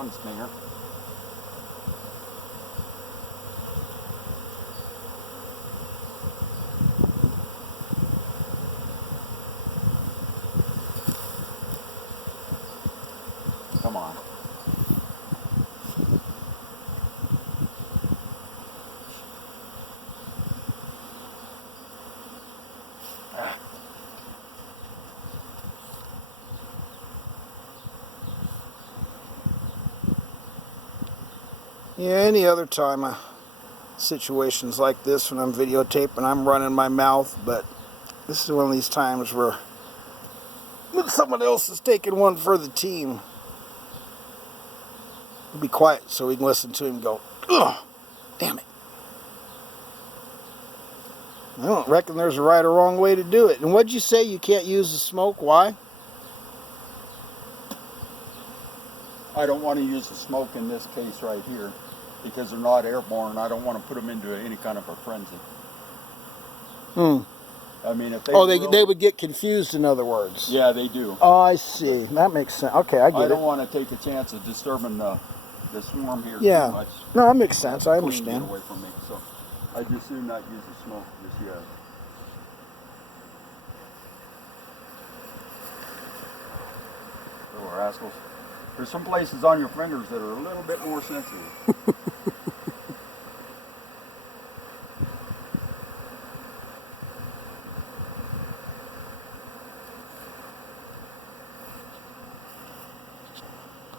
one stinger. Come on. Yeah, any other time, situations like this when I'm videotaping, I'm running my mouth, but this is one of these times where someone else is taking one for the team. Be quiet so we can listen to him go, ugh, damn it. I don't reckon there's a right or wrong way to do it. And what'd you say? You can't use the smoke? Why? I don't want to use the smoke in this case right here because they're not airborne. I don't want to put them into any kind of a frenzy. I mean, if they they would get confused, in other words. Yeah, they do. Oh, I see. That makes sense. Okay, I get it. I don't want to take a chance of disturbing the swarm here Yeah. too much. No, that makes sense. I Queen get understand. away from me, so I just do not use the smoke just yet. Little rascals. There's some places on your fingers that are a little bit more sensitive.